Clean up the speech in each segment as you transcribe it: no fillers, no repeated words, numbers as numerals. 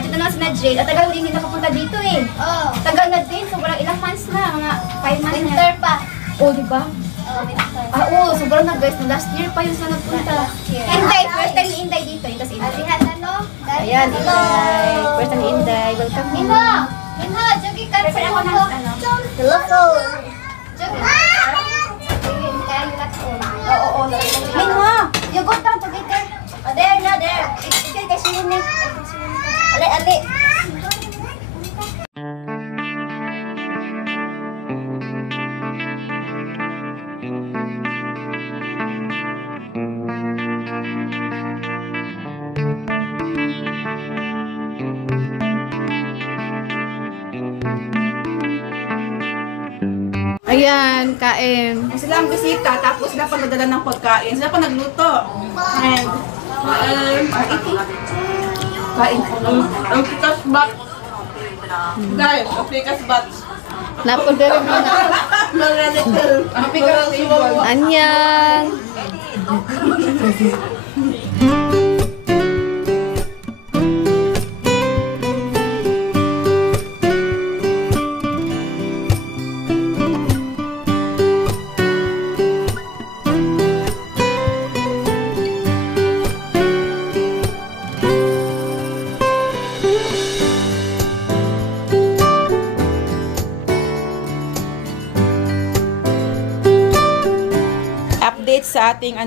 dito na si na Jade. At tagal din hindi nakapunta dito eh. Oo. Tagal na din. Sobrang ilang months na. Mga 5 months na. Winter pa. Oo, diba? Oo, sobrang na guys. Last year pa yung sa nagpunta. Inday, first time ni Inday dito. Ito si Inday. Ayan, Inday. First time ni Inday. Welcome. Minho! Minho, jogi ka. First ako ng ano? Telephone. Jogi ka. Oo. Minho! You go down together. Oh, there, no, there. Ikay kasi yun eh. Ali. Ayan, kain. Sila ang bisita, tapos sila pa nagdala ng pagkain. Sila pa nagluto. And, kain ko lang. Ang pikas bat. Guys, ang pikas bat. Napodere mo na. Ang pikas bat. Anyang. Update sa ating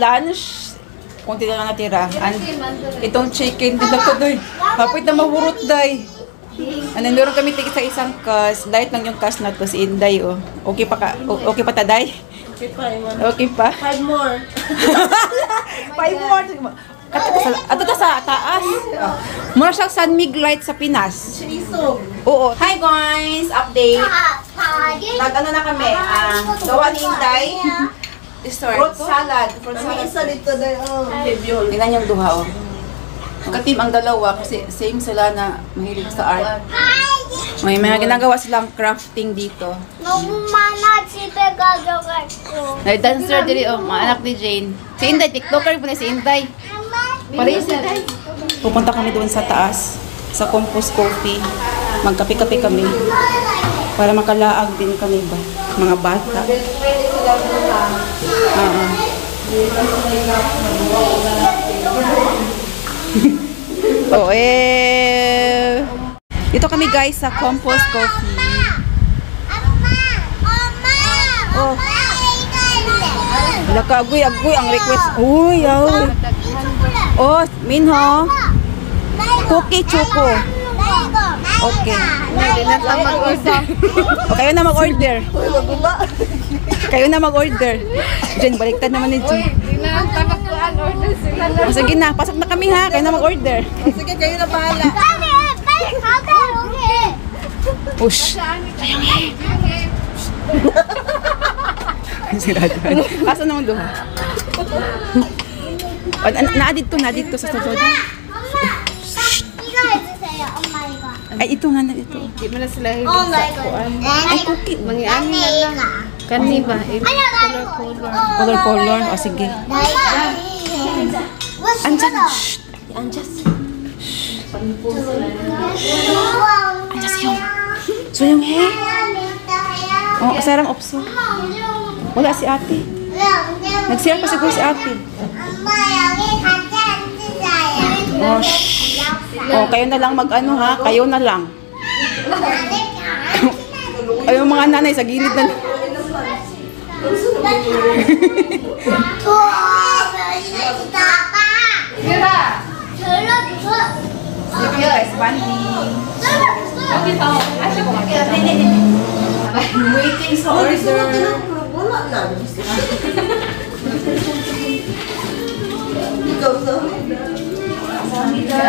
lunch. Kunti lang natira. Itong chicken din ako doy. Kapit na mawurot day. Meron kami tigit sa isang kas. Light lang yung kas na to si Inday oh. Okay pa taday? Okay pa. 5 more. 5 more. Ato ta sa taas. Mura siyang San Mig Light sa Pinas. Oo. Hi guys! Update. Nag-ano na kami. Gawa ni Inday. Fruit salad. Isa dito na yun. Tingnan yung duha oh. Magka-team ang dalawa kasi same sila na mahilig sa art. May mga ginagawa silang crafting dito. Nag-dancer diri oh, mga anak ni Jane. Si Inday, TikToker po na si Inday. Pareho si Inday. Pupunta kami doon sa taas, sa Compost Coffee. Magkape-kape kami. Para makalaag din kami ba, mga bata. Oh, dito kami guys sa Compost Coffee. Oh. Wala ka, agoy ang request. Uy, oh, Minho. Cookie choco. Okay. O, kayo na mag-order. Kayo na mag-order. Jen, baliktad naman ni Jen. Sige na, pasok na kami ha. Kayo na mag-order. Sige, kayo na bahala. Push. Sayang eh. Siradan. Asa naman doon? Naadit to sa sunod. Ay, ito nga na ito. Di mo na sila hilig sa kuan. Ay, cookie. Mangiani na lang. Kani ba? Color. O, sige. Andiyan. Shhh. Andiyan. Andiyan yung. So yung he. Oh, sarang opso. Wala si ate. Nag-share pa siguro si ate. Oh, shhh. Oh, kayo na lang mag-ano ha. Kayo na lang. Ay, yung mga nanay sa gilid na. Okay guys, banding. Waiting sa order. Ikaw sa 감사합니다.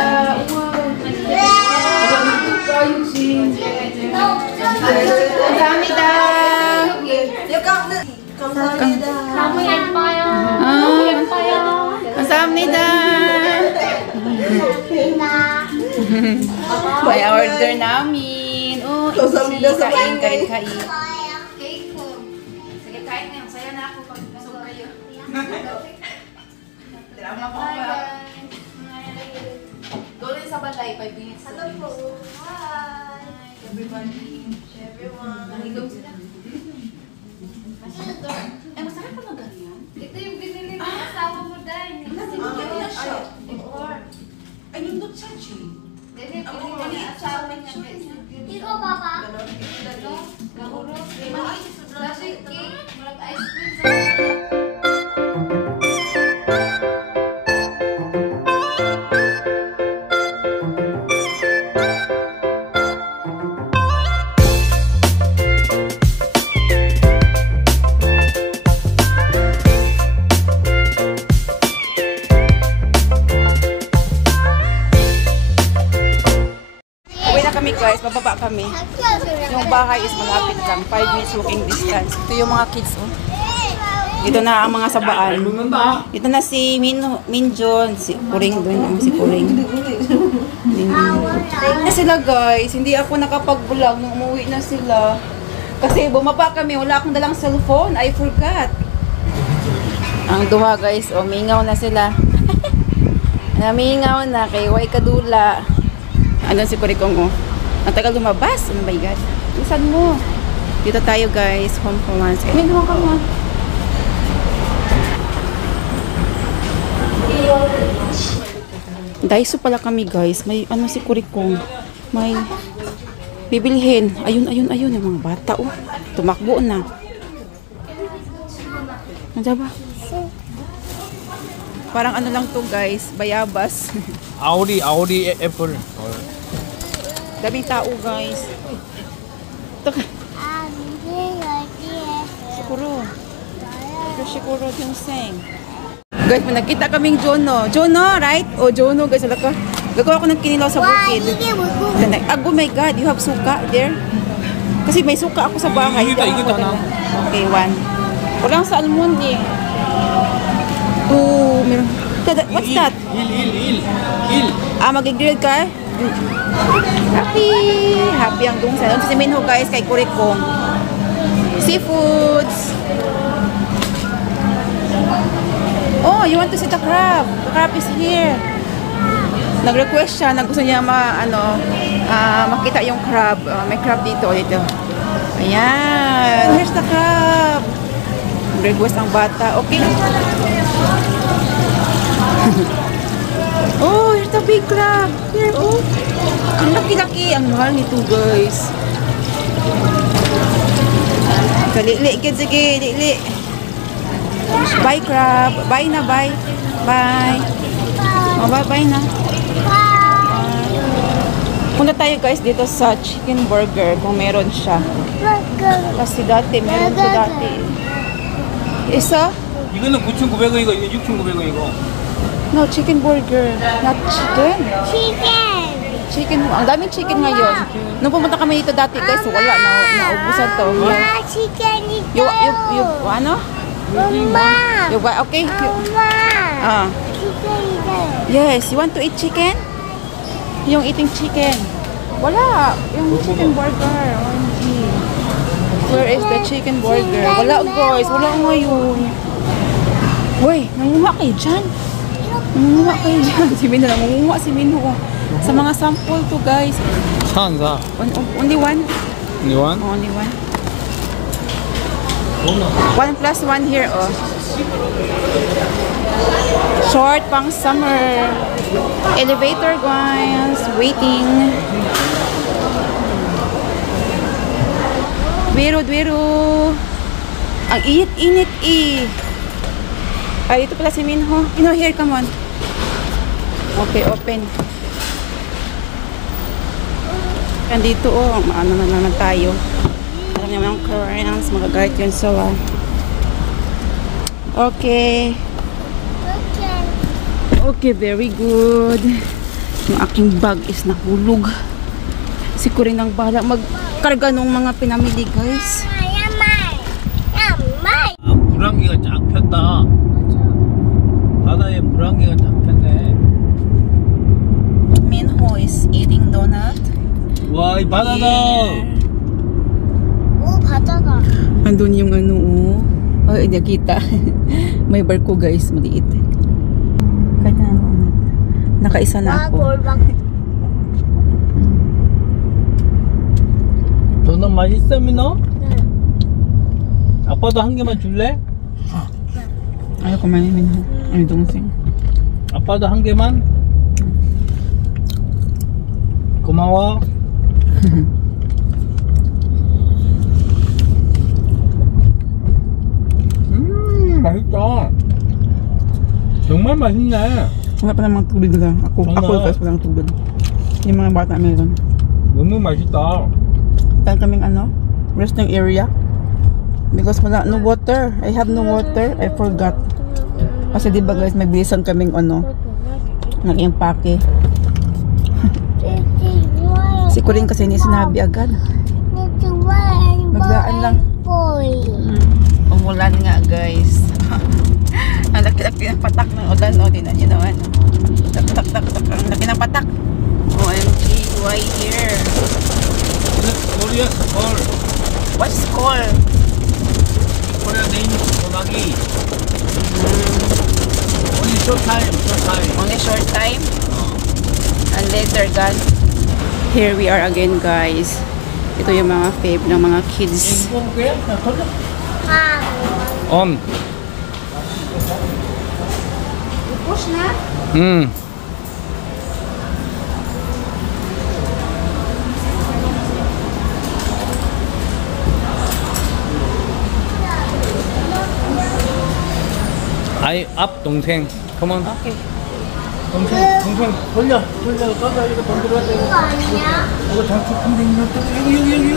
May order namin. Oh, kain. Sige, kain ngayon. Saya na ako pag nasog kayo. Drama pa ba? 5 minutes. Hello po. Hi. Everybody. Everyone. Nahigam sila. Eh, masarap pa na ganyan? Ito yung binili ng asawa mo dahil. Ganyan na siya. Ay, nindot siya, Chi. Dili, binili ng asawa niya guys. Ikaw, Papa? Gahuro. Dati cake, murag ice cream sa Uwi na kami guys, bababa kami. Yung bahay is malapit lang, 5 minutes walking distance. Ito yung mga kids, oh. Dito na ang mga sabaan. Dito na si Minjon, si Puring doon, si Puring. Na sila guys, hindi ako nakapag-vlog nung umuwi na sila. Kasi bumaba kami, wala akong dalang cellphone, I forgot. Ang duha guys, oh, mingaw na sila. Namingaw na kay Way Kadula. Andun si Kurikong, oh. Ang tagal lumabas. Oh my God. Isan mo. Dito tayo guys. Home for once. Eh, naman ka mo. Daiso pala kami guys. May ano si Kurikong. May bibilhin. Ayun, ayun, ayun. Yung mga bata, oh. Tumakbo na. Nandiyan ba? Parang ano lang to guys. Bayabas. 아오리 애플. Daming tao guys. Ito ka. Siguro. Pero siguro yung seng. Guys, may nakita kaming Jono. Jono, right? O Jono guys. Wala ka. Gagawa ko ng kinilaw sa bukid. Oh my God, you have suka there? Kasi may suka ako sa bahay. 이거 Hindi ako 다 나. madala. Okay, one. Walang salmon eh. Oh, meron. What's that? 1. Ah, mag-grilled ka? Happy! Happy ang dungsa. Doon si Minho guys, kay Kurikong. Seafoods! Oh, you want to see the crab? The crab is here. Nag-request siya, gusto niya makita yung crab. May crab dito. Ayan. Here's the crab. Nag-request ang bata. Okay. Oh, here's the big crab. Here, oh. Ang laki-laki. Ang mahal nito, guys. Kalili, sige, lili. Bye, crab. Bye na, bye. Bye. Oh, bye na. Punta tayo, guys, dito sa chicken burger kung meron siya. Kasi dati, meron siya dati. Isa? 이거는 9,900원이고 이거 6,900원이고. No, chicken burger. Not chicken. Chicken. Ang daming chicken ngayon. Nung pumunta kami dito dati, guys, wala na naubusan to. Ano? Okay. Yes, you want to eat chicken? Yung eating chicken. Wala. Yung chicken burger. OMG. Where is the chicken burger? Wala, guys. Wala ngayon. Uy, nangunguha kayo dyan. Nangunguha kayo dyan. Si Minho, nangunguha si Minho. Sa mga sample to, guys. 사한사. Only one? Only one? Only one. 1+1 here, oh. Short pang summer. Elevator, guys. Waiting. Dwiro. Ang init eh. Ay, dito pala si Minho. Minho, here, come on. Okay, open. Dito, oh, ano na naman tayo. Alam niyo mga Koreans, magagalit yun sila. Okay. Okay, very good. Yung aking bag is nahulog. Si Corinne ang bahala magkarga ng mga pinamili, guys. 물안개가 쫙 폈다. 바다에 물안개가 쫙 폈네. Minho is eating donut. 와, 이 바다다. Andun yung ano, oh. Ay, nakita. May barko, guys. Maliit. Kahit na ano. Nakaisa na ako. 문어 맛있어, 민호? 아빠도 한 개만 줄래? Ayaw kumain Minho. Ay, Dongsing. 아빠도 한 개만? 고마워. 맛있다. 정말 맛있네. Wala pa namang tubig na. Ako Ano? guys, walang tubig. Yung mga bata meron. 너무 맛있다. Saan kaming resting area. Because wala no water. I have no water. I forgot. Kasi di ba guys, may bilisan kaming nag-impake. Si Corinne kasi hindi sinabi agad. Maglaan lang. Umulan nga guys. Ang laki-laki ng patak ng ulan. O, tinan nyo naman. Tak. Ang laki ng patak. OMG, why here? Korea score. What's call? Korea name 소나기. Only short time. Only short time? And later gone. Here we are again guys. Ito yung mga fave ng mga kids. On. Push na. I up 동생. Come on. Okay. 동생 돌려 꺼서 이거 돈 들어왔다 이거 장축품도 있는 거 여기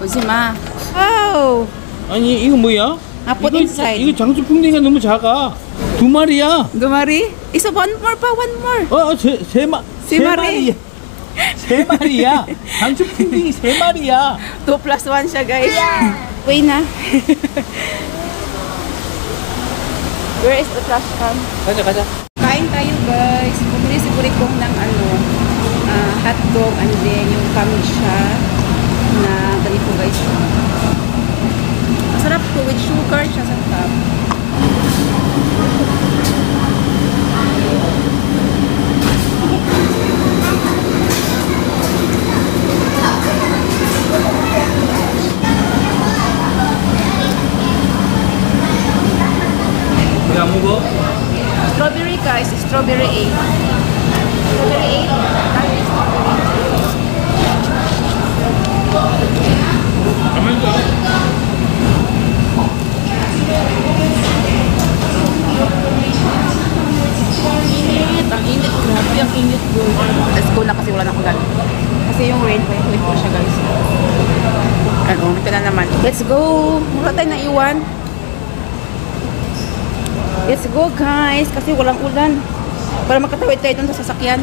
오지마. Oh. 아니 이거 뭐야? I put inside. 이거 장수풍뎅이가 너무 작아. 2마리야. Gumari? Isa one more pa, one more. 세 마리야. 세 마리야. 장수풍뎅이 세 마리야. 2 plus 1 siya guys. Wait na. Where is the trash can? 가자. Kain tayo guys. Bumili si Kurikong ng hotdog and then yung kamisya na ganito guys. Masarap to with sugar siya sa top. 안 먹어? Strawberry guys, strawberry 8. Strawberry 8. That is Ang init, grabe ang init bro. Let's go na kasi wala na ulan. Kasi yung rain po siya guys. Ito na naman. Let's go. Wala tayo naiwan. Let's go guys, kasi walang ulan. Para makatawid tayo dun sa sasakyan.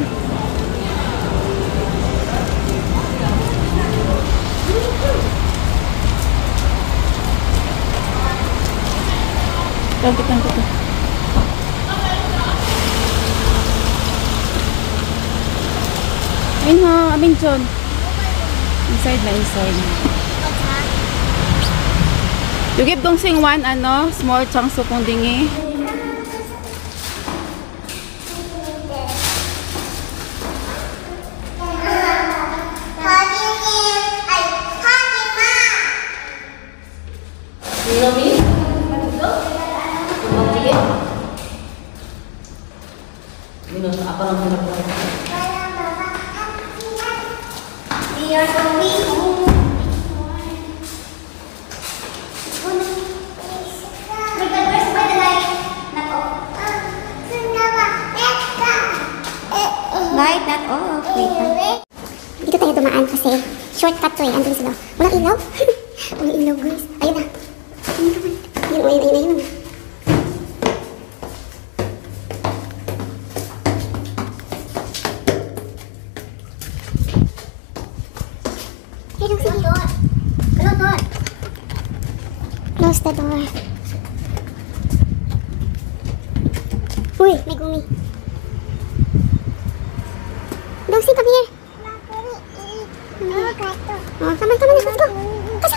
Tangkit. Ayun ha, aming John. Inside. You give Dongsing one, small chunk sukong dingi. Light not off. Wait lang. Dito tayo dumaan kasi shortcut to eh. Andun sila. Walang ilaw. Walang ilaw guys. Ayun na. Ayun. Close the door. Uy, may gumi. Dongsy, come here. Oh, come on, let's go. Kasi.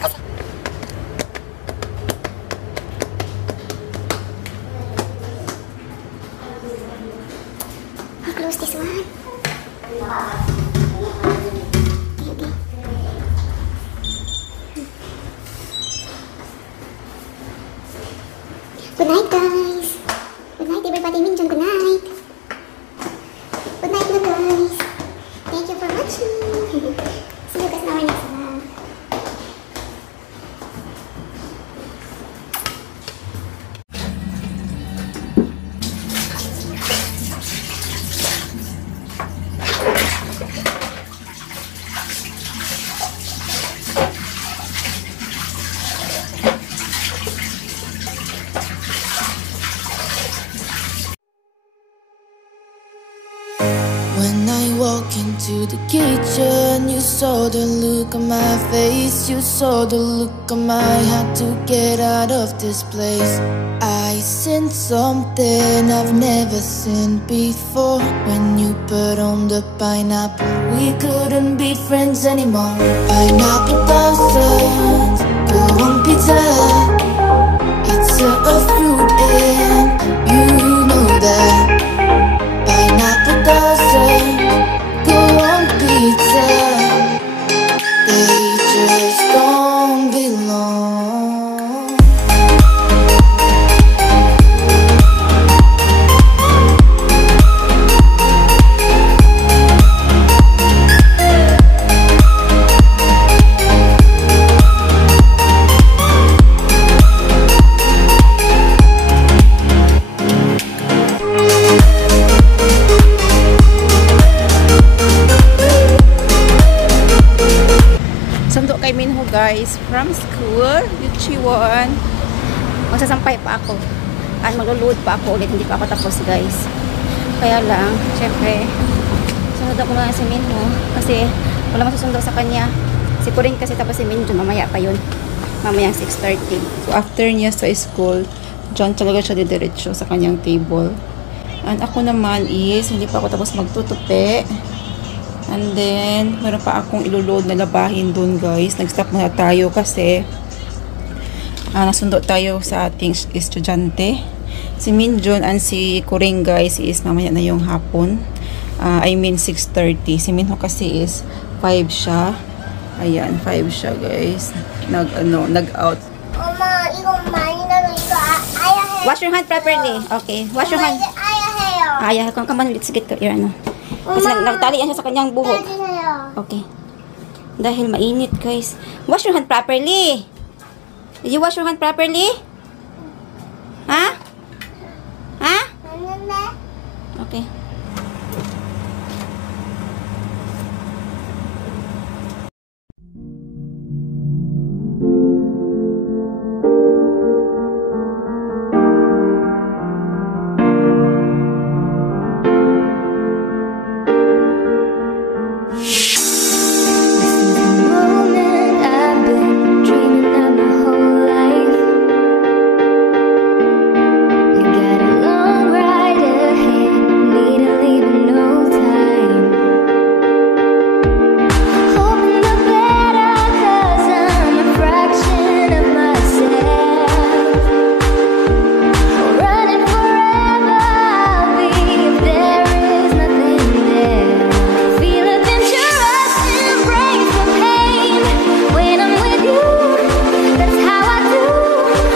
Good night, guys. Good night, everybody. Minjun, good night. Good night, na guys. Thank you for watching. See you guys in our next vlog. When I walk into the kitchen, you saw the look on my face. You saw the look on my heart to get out of this place. I sensed something I've never seen before. When you put on the pineapple, we couldn't be friends anymore. Pineapple blossoms, go on pizza. It's a fruit and you know that. Pineapple doesn't go on pizza. They just don't belong. Sundo kay Minho guys from school. Yuchiwon. Magsasampay pa ako. At magluluod pa ako ulit. Hindi pa ako tapos guys. Kaya lang, syempre, sunod ako na si Minho. Kasi wala masusundo sa kanya. Si Kuring kasi tapos si Minho. Mamaya pa yun. Mamayang 6:30. So after niya sa school, dyan talaga siya didiretso sa kanyang table. And ako naman is, hindi pa ako tapos magtutupi. And then, meron pa akong ilulod na labahin dun guys. Nag-stop muna tayo kasi nasundo tayo sa ating estudyante. Si Minjun and si Kuring guys is mamaya na yung hapon. I mean 6:30. Si Minho kasi is 5 siya. Ayan, 5 siya guys. Nag-out. Oma, 이거 많이 나도 이거 아야 해. Wash your hand properly. Okay. Wash your hand. 아야 해요. Ayaw, kung kaman ulit sigit ko. Ano. Kasi nagtalian siya sa kanyang buhok. 해주세요. Okay. Dahil mainit, guys. Wash your hand properly. Did you wash your hand properly? Ha? Ha? 했는데 Okay.